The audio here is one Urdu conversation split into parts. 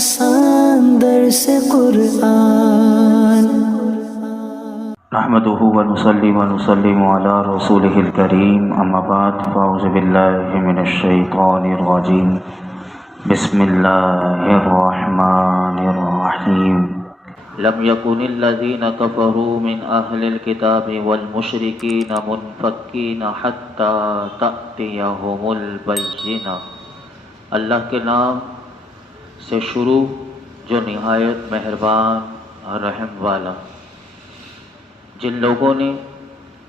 آسان درس قرآن نحمده ونصلي ونسلم على رسوله الكريم اما بعد فاعوذ بالله من الشيطان الرجيم بسم الله الرحمن الرحيم لم يكن الذين كفروا من اهل الكتاب والمشركين منفكين حتى تأتيهم البينة۔ اللہ کے نام سے شروع جو نہایت مہربان رحم والا۔ جن لوگوں نے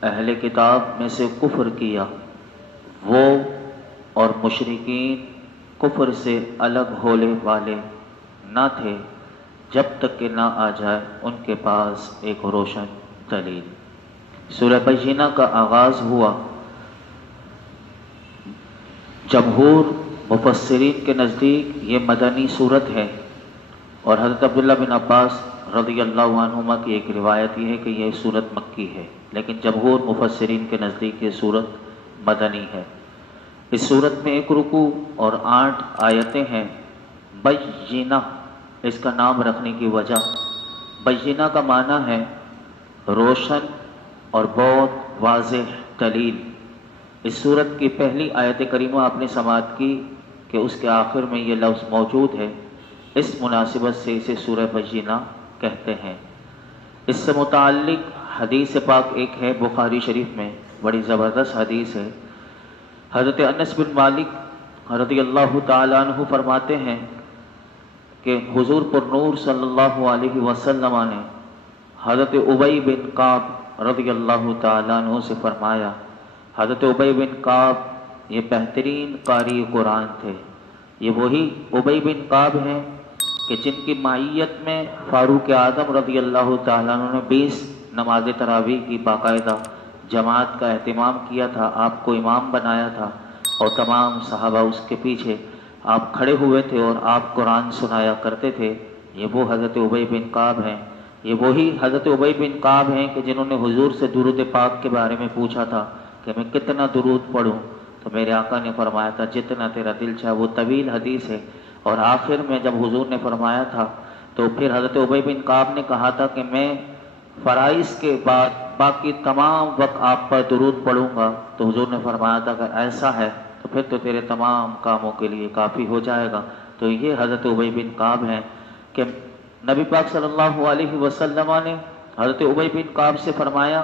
اہل کتاب میں سے کفر کیا وہ اور مشرکین کفر سے الگ ہونے والے نہ تھے جب تک کہ نہ آ جائے ان کے پاس ایک روشن دلیل۔ سورہ بینہ کا آغاز ہوا۔ جمہور مفسرین کے نزدیک یہ مدنی صورت ہے، اور حضرت عبداللہ بن عباس رضی اللہ عنہما کی ایک روایت یہ ہے کہ یہ صورت مکی ہے، لیکن جمہور مفسرین کے نزدیک یہ صورت مدنی ہے۔ اس صورت میں 1 رکوع اور 8 آیتیں ہیں۔ بینہ اس کا نام رکھنے کی وجہ، بینہ کا معنی ہے روشن اور بہت واضح دلیل۔ اس صورت کی پہلی آیت کریمہ آپ نے سماعت کی کہ اس کے آخر میں یہ لفظ موجود ہے، اس مناسبت سے اسے سورہ بینہ کہتے ہیں۔ اس سے متعلق حدیث پاک ایک ہے بخاری شریف میں، بڑی زبردست حدیث ہے۔ حضرت انس بن مالک رضی اللہ تعالیٰ عنہ فرماتے ہیں کہ حضور پر نور صلی اللہ علیہ وسلم نے حضرت ابی بن کعب رضی اللہ تعالیٰ عنہ سے فرمایا۔ حضرت ابی بن کعب یہ بہترین قاری قرآن تھے۔ یہ وہی ابی بن کعب ہیں کہ جن کی معیت میں فاروق اعظم رضی اللہ تعالیٰ عنہ نے 20 نماز تراویح کی باقاعدہ جماعت کا اہتمام کیا تھا، آپ کو امام بنایا تھا، اور تمام صحابہ اس کے پیچھے آپ کھڑے ہوئے تھے اور آپ قرآن سنایا کرتے تھے۔ یہ وہ حضرت ابی بن کعب ہیں۔ یہ وہی حضرت ابی بن کعب ہیں کہ جنہوں نے حضور سے درود پاک کے بارے میں پوچھا تھا کہ میں کتنا درود پڑھوں، تو میرے آقا نے فرمایا تھا جتنا تیرا دل چاہے۔ وہ طویل حدیث ہے، اور آخر میں جب حضور نے فرمایا تھا تو پھر حضرت ابی بن کعب نے کہا تھا کہ میں فرائض کے بعد باقی تمام وقت آپ پر درود پڑھوں گا، تو حضور نے فرمایا تھا کہ ایسا ہے تو پھر تو تیرے تمام کاموں کے لیے کافی ہو جائے گا۔ تو یہ حضرت ابی بن کعب ہیں کہ نبی پاک صلی اللہ علیہ وسلم نے حضرت ابی بن کعب سے فرمایا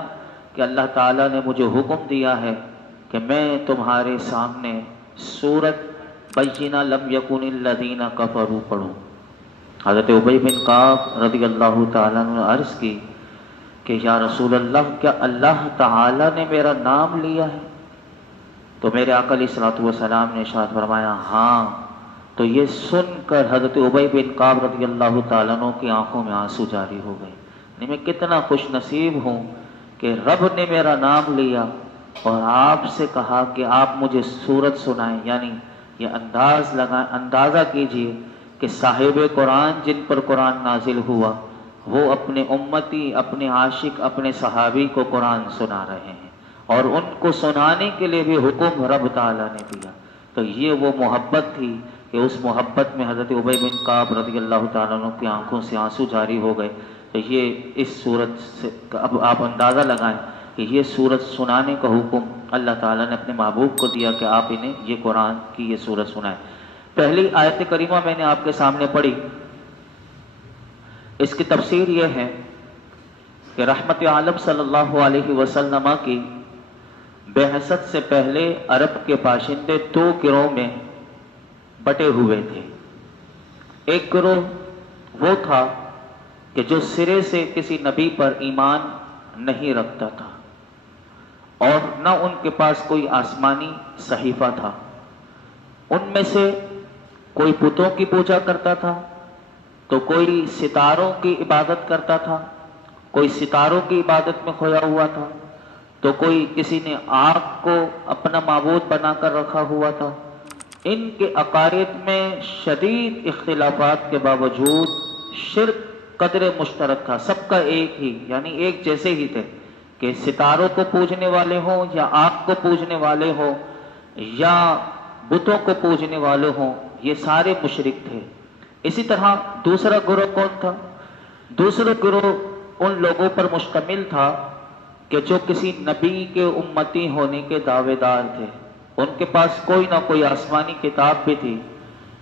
کہ اللہ تعالیٰ نے مجھے حکم دیا ہے کہ میں تمہارے سامنے سورت بینہ لم یکن الذین کفروا پڑھوں۔ حضرت ابی بن کعب رضی اللہ تعالیٰ نے عرض کی کہ یا رسول اللہ کیا اللہ تعالیٰ نے میرا نام لیا ہے؟ تو میرے آقا علیہ الصلوۃ والسلام نے ارشاد فرمایا ہاں۔ تو یہ سن کر حضرت ابی بن کعب رضی اللہ تعالیٰ عنہ کی آنکھوں میں آنسو جاری ہو گئے۔ یعنی میں کتنا خوش نصیب ہوں کہ رب نے میرا نام لیا اور آپ سے کہا کہ آپ مجھے سورت سنائیں۔ یعنی یہ اندازہ کیجئے کہ صاحب قرآن جن پر قرآن نازل ہوا وہ اپنے امتی، اپنے عاشق، اپنے صحابی کو قرآن سنا رہے ہیں، اور ان کو سنانے کے لیے بھی حکم رب تعالیٰ نے دیا۔ تو یہ وہ محبت تھی کہ اس محبت میں حضرت ابی بن کعب رضی اللہ تعالیٰ عنہ کی آنکھوں سے آنسو جاری ہو گئے۔ تو یہ اس صورت سے اب آپ اندازہ لگائیں کہ یہ صورت سنانے کا حکم اللہ تعالیٰ نے اپنے محبوب کو دیا کہ آپ انہیں یہ قرآن کی یہ صورت سنائیں۔ پہلی آیت کریمہ میں نے آپ کے سامنے پڑھی، اس کی تفسیر یہ ہے کہ رحمت عالم صلی اللہ علیہ وسلم کی بعثت سے پہلے عرب کے باشندے 2 گروہ میں بٹے ہوئے تھے۔ ایک گروہ وہ تھا کہ جو سرے سے کسی نبی پر ایمان نہیں رکھتا تھا، اور نہ ان کے پاس کوئی آسمانی صحیفہ تھا۔ ان میں سے کوئی بتوں کی پوجا کرتا تھا، تو کوئی ستاروں کی عبادت کرتا تھا، کوئی ستاروں کی عبادت میں کھویا ہوا تھا، تو کوئی کسی نے آگ کو اپنا معبود بنا کر رکھا ہوا تھا۔ ان کے عقائد میں شدید اختلافات کے باوجود شرک قدر مشترک تھا، سب کا ایک ہی، یعنی ایک جیسے ہی تھے کہ ستاروں کو پوجنے والے ہوں یا آگ کو پوجنے والے ہوں یا بتوں کو پوجنے والے ہوں، یہ سارے مشرک تھے۔ اسی طرح دوسرا گروہ کون تھا؟ دوسرا گروہ ان لوگوں پر مشتمل تھا کہ جو کسی نبی کے امتی ہونے کے دعوے دار تھے، ان کے پاس کوئی نہ کوئی آسمانی کتاب بھی تھی،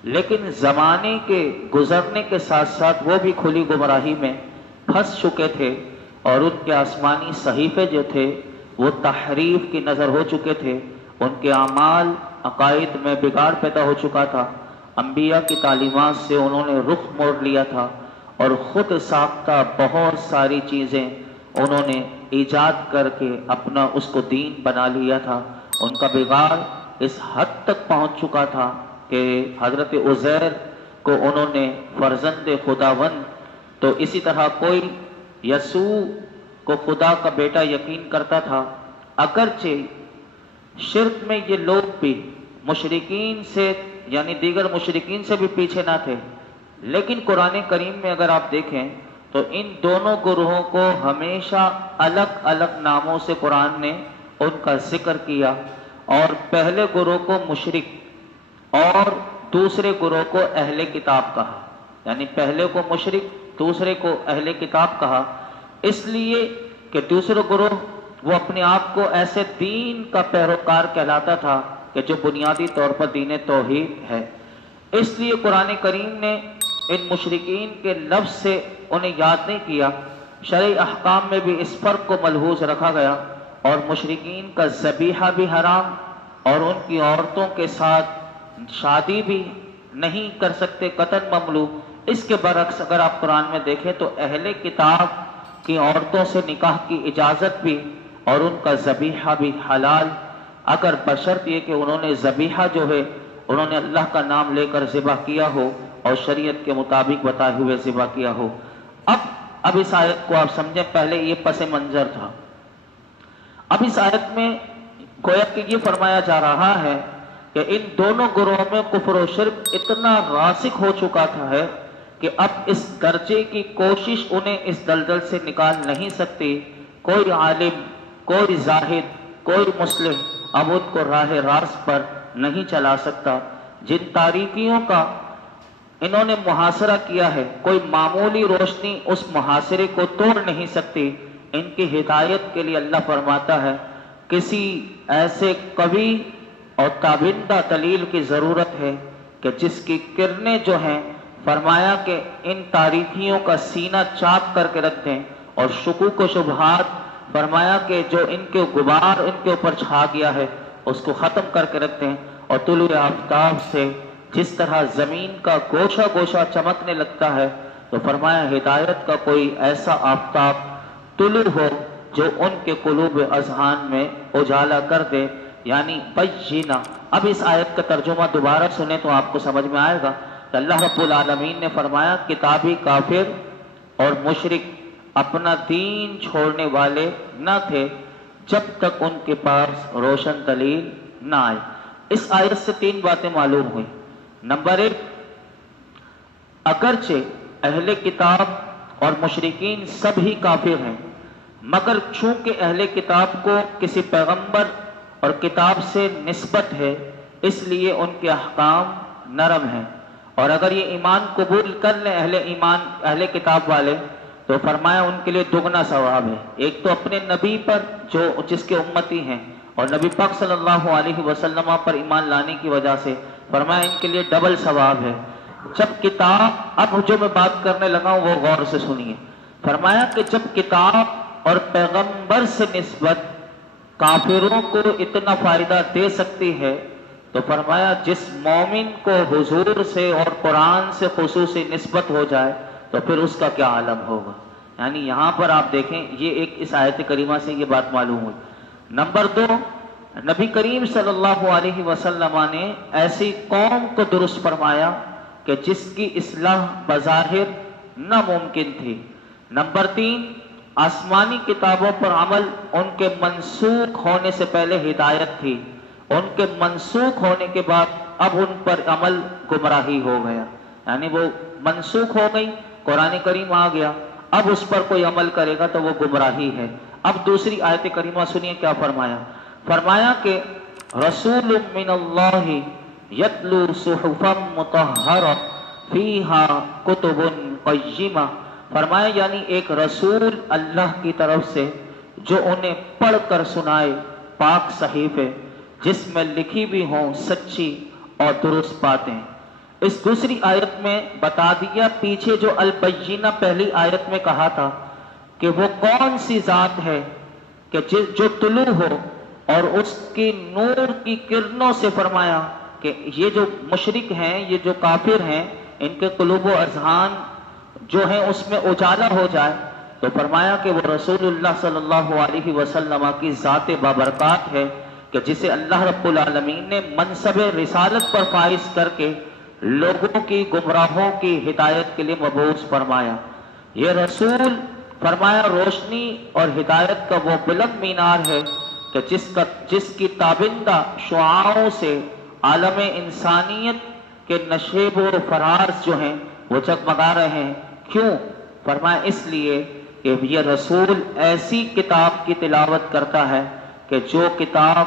لیکن زمانے کے گزرنے کے ساتھ ساتھ وہ بھی کھلی گمراہی میں پھنس چکے تھے، اور ان کے آسمانی صحیفے جو تھے وہ تحریف کی نظر ہو چکے تھے، ان کے اعمال عقائد میں بگاڑ پیدا ہو چکا تھا، انبیاء کی تعلیمات سے انہوں نے رخ موڑ لیا تھا، اور خود ساختہ بہت ساری چیزیں انہوں نے ایجاد کر کے اپنا اس کو دین بنا لیا تھا۔ ان کا بگاڑ اس حد تک پہنچ چکا تھا کہ حضرت عزیر کو انہوں نے فرزند خداوند، تو اسی طرح کوئی یسوع کو خدا کا بیٹا یقین کرتا تھا، اگرچہ شرک میں یہ لوگ بھی مشرکین سے یعنی دیگر مشرکین سے بھی پیچھے نہ تھے، لیکن قرآن کریم میں اگر آپ دیکھیں تو ان دونوں گروہوں کو ہمیشہ الگ الگ ناموں سے قرآن نے ان کا ذکر کیا، اور پہلے گروہ کو مشرک اور دوسرے گروہ کو اہل کتاب کہا، یعنی پہلے کو مشرک دوسرے کو اہل کتاب کہا، اس لیے کہ دوسرے گروہ وہ اپنے آپ کو ایسے دین کا پیروکار کہلاتا تھا کہ جو بنیادی طور پر دین توحید ہے، اس لیے قرآن کریم نے ان مشرکین کے لفظ سے انہیں یاد نہیں کیا۔ شرعی احکام میں بھی اس فرق کو ملحوظ رکھا گیا، اور مشرکین کا ذبیحہ بھی حرام، اور ان کی عورتوں کے ساتھ شادی بھی نہیں کر سکتے، قطعاً ممنوع۔ اس کے برعکس اگر آپ قرآن میں دیکھیں تو اہل کتاب کی عورتوں سے نکاح کی اجازت بھی اور ان کا ذبیحہ بھی حلال، اگر بشرط یہ کہ انہوں نے ذبیحہ جو ہے انہوں نے اللہ کا نام لے کر ذبح کیا ہو اور شریعت کے مطابق بتائے ہوئے ذبح کیا ہو۔ اب اس آیت کو آپ سمجھیں، پہلے یہ پس منظر تھا، اب اس آیت میں گویا کہ یہ فرمایا جا رہا ہے کہ ان دونوں گروہوں میں کفر و شرک اتنا راسخ ہو چکا تھا ہے کہ اب اس درجے کی کوشش انہیں اس دلدل سے نکال نہیں سکتی، کوئی عالم، کوئی زاہد، کوئی مصلح اب ان کو راہ راست پر نہیں چلا سکتا۔ جن تاریکیوں کا انہوں نے محاصرہ کیا ہے، کوئی معمولی روشنی اس محاصرے کو توڑ نہیں سکتی۔ ان کی ہدایت کے لیے اللہ فرماتا ہے کسی ایسے قوی اور تابندہ دلیل کی ضرورت ہے کہ جس کی کرنیں جو ہیں فرمایا کہ ان تاریکیوں کا سینہ چاک کر کے رکھ دیں، اور شکوک و شبہات فرمایا کہ جو ان کے غبار ان کے اوپر چھا گیا ہے اس کو ختم کر کے رکھ دیں، اور طلوع آفتاب سے جس طرح زمین کا گوشہ گوشہ چمکنے لگتا ہے تو فرمایا ہدایت کا کوئی ایسا آفتاب طلوع ہو جو ان کے قلوب اذہان میں اجالا کر دے، یعنی بینہ۔ اب اس آیت کا ترجمہ دوبارہ سنیں تو آپ کو سمجھ میں آئے گا کہ اللہ رب العالمین نے فرمایا کتابی کافر اور مشرک اپنا دین چھوڑنے والے نہ تھے جب تک ان کے پاس روشن دلیل نہ آئے۔ اس آیت سے تین باتیں معلوم ہوئی۔ نمبر ایک، اگرچہ اہل کتاب اور مشرکین سب ہی کافر ہیں، مگر چونکہ اہل کتاب کو کسی پیغمبر اور کتاب سے نسبت ہے اس لیے ان کے احکام نرم ہیں، اور اگر یہ ایمان قبول کر لیں اہل کتاب والے تو فرمایا ان کے لیے دگنا ثواب ہے۔ ایک تو اپنے نبی پر جس کے امتی ہیں اور نبی پاک صلی اللہ علیہ وسلم پر ایمان لانے کی وجہ سے فرمایا ان کے لیے ڈبل ثواب ہے۔ جب کتاب، اب جو میں بات کرنے لگا ہوں وہ غور سے سنیے، فرمایا کہ جب کتاب اور پیغمبر سے نسبت کافروں کو اتنا فائدہ دے سکتی ہے تو فرمایا جس مومن کو حضور سے اور قرآن سے خصوصی نسبت ہو جائے تو پھر اس کا کیا عالم ہوگا۔ یعنی یہاں پر آپ دیکھیں یہ ایک اس آیت کریمہ سے یہ بات معلوم ہوئی۔ نمبر دو، نبی کریم صلی اللہ علیہ وسلم نے ایسی قوم کو درست فرمایا کہ جس کی اصلاح بظاہر ناممکن تھی۔ نمبر تین، آسمانی کتابوں پر عمل ان کے منسوخ ہونے سے پہلے ہدایت تھی، ان کے منسوخ ہونے کے بعد اب ان پر عمل گمراہی ہو گیا، یعنی وہ منسوخ ہو گئی، قرآن کریم آ گیا، اب اس پر کوئی عمل کرے گا تو وہ گمراہی ہے۔ اب دوسری آیت کریمہ سنیے کیا فرمایا، فرمایا کہ رسول من اللہ یتلو صحفا مطہرہ فیہا کتب قیمہ، فرمایا یعنی ایک رسول اللہ کی طرف سے جو انہیں پڑھ کر سنائے پاک صحیفے جس میں لکھی بھی ہوں سچی اور درست باتیں۔ اس دوسری آیت میں بتا دیا پیچھے جو البینہ پہلی آیت میں کہا تھا کہ وہ کون سی ذات ہے کہ جو طلوع ہو اور اس کی نور کی کرنوں سے، فرمایا کہ یہ جو مشرک ہیں، یہ جو کافر ہیں، ان کے قلوب و اذہان جو ہیں اس میں اجالا ہو جائے، تو فرمایا کہ وہ رسول اللہ صلی اللہ علیہ وسلم کی ذات بابرکات ہے کہ جسے اللہ رب العالمین نے منصب رسالت پر فائز کر کے لوگوں کی گمراہوں کی ہدایت کے لیے مبعوث فرمایا۔ یہ رسول فرمایا روشنی اور ہدایت کا وہ بلند مینار ہے کہ جس کی تابندہ شعاعوں سے عالم انسانیت کے نشیب و فراز جو ہیں وہ جگمگا رہے ہیں۔ کیوں؟ فرمایا اس لیے کہ یہ رسول ایسی کتاب کی تلاوت کرتا ہے کہ جو کتاب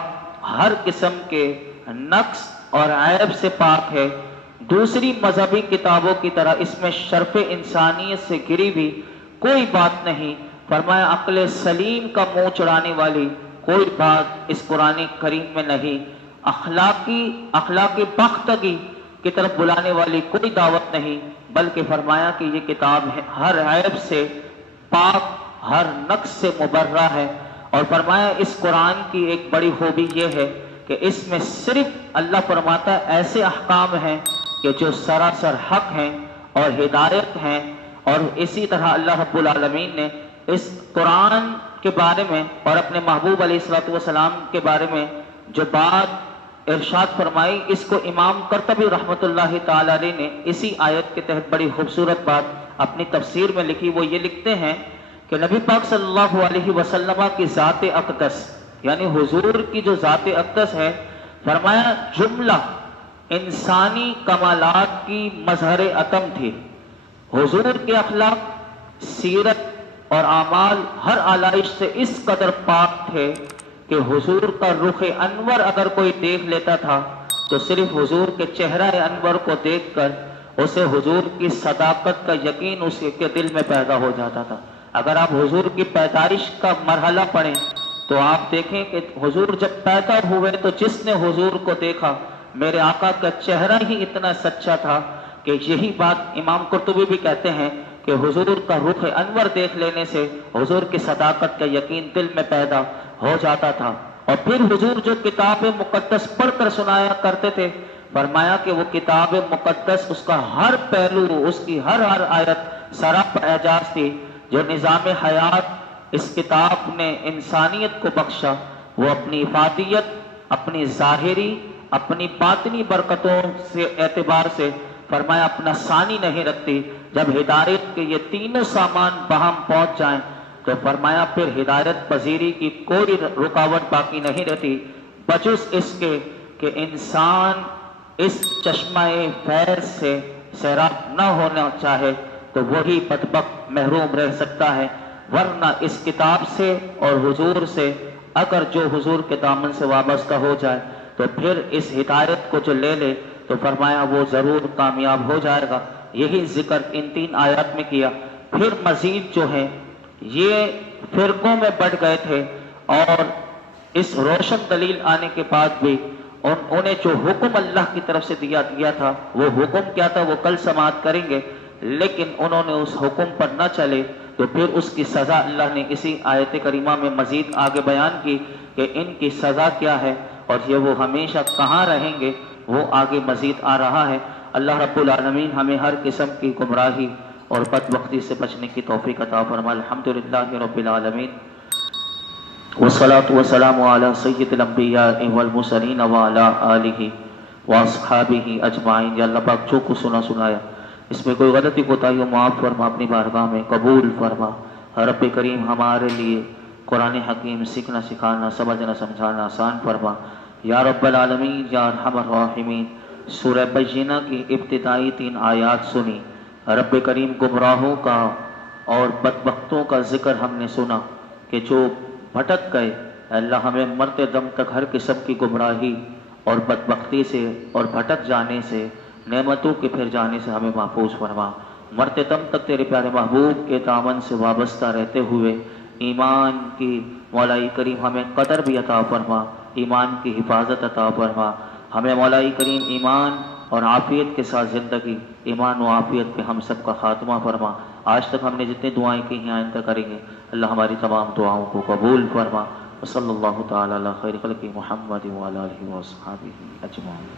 ہر قسم کے نقص اور عیب سے پاک ہے، دوسری مذہبی کتابوں کی طرح اس میں شرف انسانیت سے گری بھی کوئی بات نہیں۔ فرمایا عقل سلیم کا منہ چڑھانے والی کوئی بات اس قرآن کریم میں نہیں، اخلاقی بختگی کی طرف بلانے والی کوئی دعوت نہیں، بلکہ فرمایا کہ یہ کتاب ہر عیب سے پاک، ہر نقص سے مبرہ ہے۔ اور فرمایا اس قرآن کی ایک بڑی خوبی یہ ہے کہ اس میں صرف اللہ فرماتا ہے ایسے احکام ہیں کہ جو سراسر حق ہیں اور ہدایت ہیں۔ اور اسی طرح اللہ رب العالمین نے اس قرآن کے بارے میں اور اپنے محبوب علیہ الصلوۃ والسلام کے بارے میں جو بات ارشاد فرمائی، اس کو امام قرطبی رحمۃ اللہ تعالی علیہ نے اسی آیت کے تحت بڑی خوبصورت بات اپنی تفسیر میں لکھی۔ وہ یہ لکھتے ہیں کہ نبی پاک صلی اللہ علیہ وسلم کی ذات اقدس یعنی حضور کی جو ذات اقدس ہے، فرمایا جملہ انسانی کمالات کی مظہر اتم تھی۔ حضور کے اخلاق، سیرت اور اعمال ہر آلائش سے اس قدر پاک تھے کہ حضور کا رخ انور اگر کوئی دیکھ لیتا تھا تو صرف حضور کے چہرہ انور کو دیکھ کر اسے حضور کی صداقت کا یقین اس کے دل میں پیدا ہو جاتا تھا۔ اگر آپ حضور کی پیدائش کا مرحلہ پڑھیں تو آپ دیکھیں کہ حضور جب پیدا ہوئے تو جس نے حضور کو دیکھا، میرے آقا کا چہرہ ہی اتنا سچا تھا کہ یہی بات امام قرطبی بھی کہتے ہیں کہ حضور کا رخ انور دیکھ لینے سے حضور کی صداقت کا یقین دل میں پیدا ہو جاتا تھا۔ اور پھر حضور جو کتاب مقدس پڑھ کر سنایا کرتے تھے، فرمایا کہ وہ کتاب مقدس اس کا ہر پہلو، اس کی ہر آیت سراپا اعجاز تھی۔ جو نظام حیات اس کتاب نے انسانیت کو بخشا، وہ اپنی افادیت، اپنی ظاہری، اپنی باطنی برکتوں سے اعتبار سے فرمایا اپنا ثانی نہیں رکھتی۔ جب ہدایت کے یہ تینوں سامان باہم پہنچ جائیں تو فرمایا پھر ہدایت پذیری کی کوئی رکاوٹ باقی نہیں رہتی، بجز اس کے کہ انسان اس چشمہ فیض سے سیراب نہ ہونا چاہے تو وہی بدبخت محروم رہ سکتا ہے، ورنہ اس کتاب سے اور حضور سے اگر جو حضور کے دامن سے وابستہ ہو جائے تو پھر اس ہدایت کو جو لے لے تو فرمایا وہ ضرور کامیاب ہو جائے گا۔ یہی ذکر ان 3 آیات میں کیا۔ پھر مزید جو ہے یہ فرقوں میں بٹ گئے تھے، اور اس روشن دلیل آنے کے بعد بھی انہیں جو حکم اللہ کی طرف سے دیا تھا، وہ حکم کیا تھا وہ کل سماعت کریں گے، لیکن انہوں نے اس حکم پر نہ چلے تو پھر اس کی سزا اللہ نے اسی آیت کریمہ میں مزید آگے بیان کی کہ ان کی سزا کیا ہے اور یہ وہ ہمیشہ کہاں رہیں گے، وہ آگے مزید آ رہا ہے۔ اللہ رب العالمین ہمیں ہر قسم کی گمراہی اور بدبختی سے بچنے کی توفیق عطا فرمائے۔ الحمدللہ رب العالمین، والصلاة والسلام علی سید الانبیاء والمرسلین وعلی آلہ واصحابہ اجمعین۔ یا اللہ پاک جو کچھ سنایا اس میں کوئی غلطی کوتاہی معاف فرما، اپنی بارگاہ میں قبول فرما۔ رب کریم ہمارے لیے قرآن حکیم سیکھنا، سکھانا، سمجھنا، سمجھانا آسان فرما۔ یا رب العالمین، یا ارحم الراحمین، سورہ بینہ کی ابتدائی 3 آیات سنی، رب کریم گمراہوں کا اور بدبختوں کا ذکر ہم نے سنا کہ جو بھٹک گئے، اللہ ہمیں مرتے دم تک ہر قسم کی گمراہی اور بدبختی سے اور بھٹک جانے سے نعمتوں کے پھر جانے سے ہمیں محفوظ فرما، مرتے دم تک تیرے پیارے محبوب کے دامن سے وابستہ رہتے ہوئے ایمان کی مولائی کریم ہمیں قدر بھی عطا فرما، ایمان کی حفاظت عطا فرما، ہمیں مولائی کریم ایمان اور عافیت کے ساتھ زندگی، ایمان و عافیت پہ ہم سب کا خاتمہ فرما۔ آج تک ہم نے جتنی دعائیں کی ہیں آئندہ کریں گے، اللہ ہماری تمام دعاؤں کو قبول فرما۔ وصلی اللہ تعالی علی خیر خلق محمد وعلی آلہ وصحبہ اجمعین۔